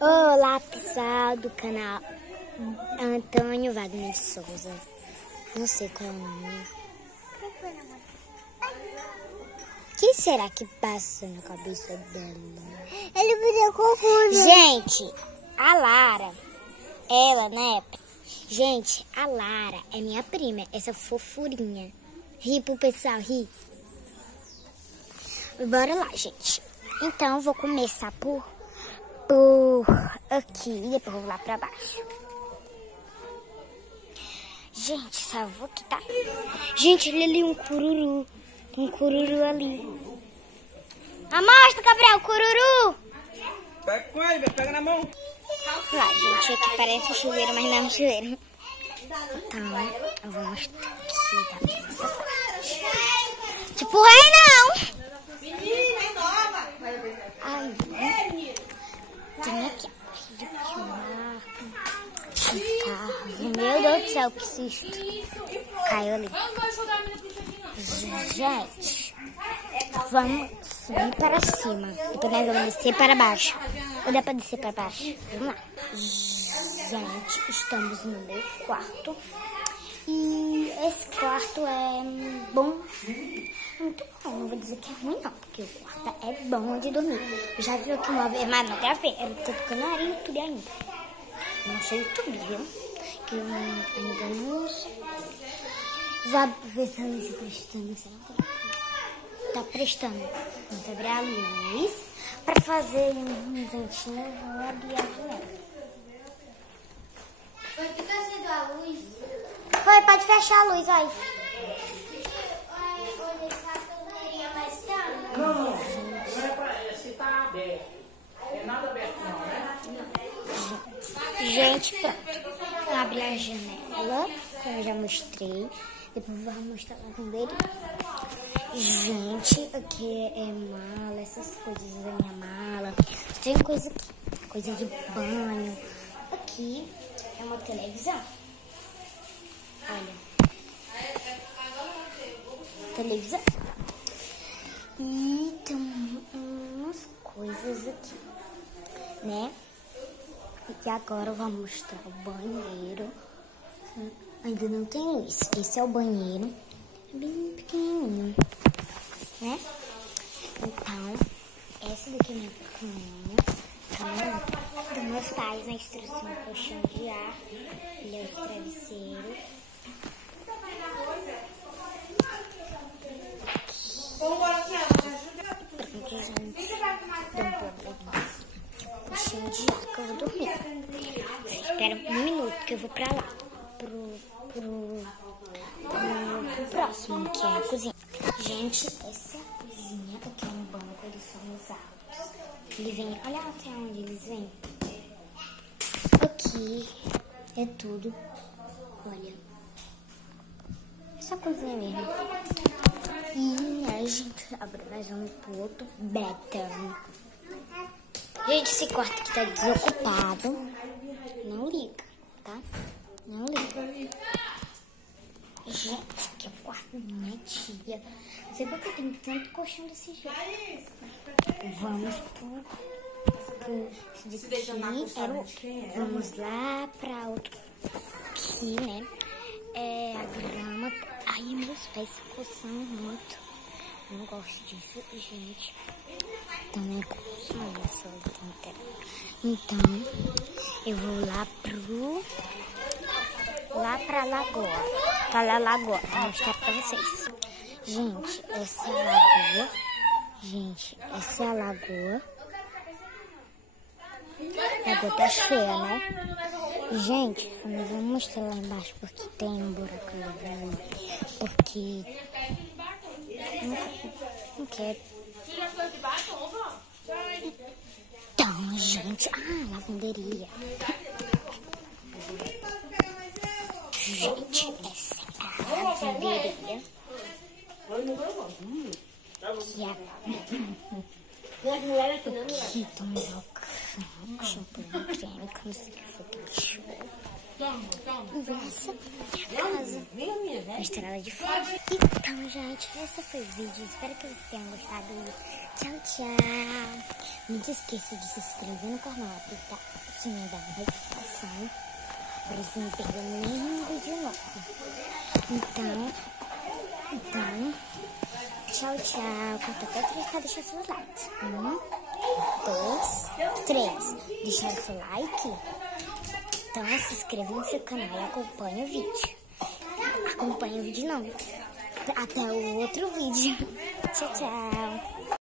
Olá, pessoal do canal Antônio Wagner de Souza. Não sei qual é o nome. O que será que passa na cabeça dela? Ele me deu confuso. Gente, a Lara, ela, né? Gente, a Lara é minha prima, essa fofurinha. Ri pro pessoal, ri. Bora lá, gente. Então, vou começar por aqui e depois vou lá pra baixo. Gente, salvou aqui, tá? Gente, olha ali um cururu. Um cururu ali. Amostra, Gabriel, cururu! Pega com ele, pega na mão. Lá, gente, aqui parece um chuveiro, mas não é um chuveiro. Então, eu vou mostrar aqui. Tipo, rei não! Ai, tem aqui um carro. Meu Deus do céu, que susto. Caiu ali. Gente, vamos subir para cima. Depois nós vamos descer para baixo. Ou dá para descer para baixo? Vamos lá. Gente, estamos no meu quarto. E esse quarto é bom. Muito bom, não vou dizer que é ruim não, porque o quarto é bom de dormir. Eu já vi aqui uma vez, mas não gravei, eu tô tocando no YouTube ainda. Eu não sei YouTube, viu? Que eu ainda não sei. Vou ver se a luz tá prestando, será que tá prestando? Vamos abrir a luz. Pra fazer um ventinho, eu vou abrir a janela. Foi que tá acendendo a luz. Foi, pode fechar a luz aí. Não, é pra se tá aberto. Não é nada aberto não, né? Gente, pronto. Abre a janela, como eu já mostrei. Depois vou mostrar a lavanderia. Gente, aqui é mala, essas coisas da minha mala. Tem coisa aqui, coisa de banho. Aqui é uma televisão. Olha. Televisão. E tem umas coisas aqui, né? E agora eu vou mostrar o banheiro. Ainda não tem luz. Esse é o banheiro. É bem pequenininho, né? Então, essa daqui é minha cama. Dos meus pais na instrução, colchão de ar. Ele é o travesseiro. Colchão de ar que eu vou dormir. Espera um minuto que eu vou pra lá. Pro próximo, que é a cozinha. Gente, essa é a cozinha. Aqui é um banco, eles são usados. Ele vem, olha até onde eles vêm. Aqui é tudo. Olha. Essa cozinha mesmo. E a gente abre, nós vamos pro outro bedroom. Gente, esse quarto aqui tá desocupado. Não liga, tá? Não liga. Gente, que é o quarto da minha tia. Não sei porque tem tanto colchão desse jeito. Vamos pro vamos lá pra outro aqui, né? É a grama. Ai, meus pés se coçando muito. Eu não gosto disso, gente. Também coçando essa inteira. Então, eu vou lá pra lagoa. Tá lá a lagoa. Vou mostrar pra vocês. Gente, essa é a lagoa. Gente, essa é a lagoa. A lagoa tá cheia, né? Gente, eu não vou mostrar lá embaixo porque tem um buraco lá. Porque não quero. Então, gente, lavanderia. Gente, essa é a lavanderia. Aqui tem um shampoo, creme, como se fosse aquele show. E essa é a casa. A estrela de fora. Então, gente, esse foi o vídeo. Espero que vocês tenham gostado. Tchau, tchau. Não se esqueça de se inscrever no canal, apertar o sininho da notificação para você não perder nenhum vídeo novo. Então, tchau, tchau. Conta até 3 para deixar seu like. 1, 2, 3. Deixar seu like. Então, se inscreva no seu canal e acompanhe o vídeo. Acompanhe o vídeo não. Até o outro vídeo. Tchau, tchau.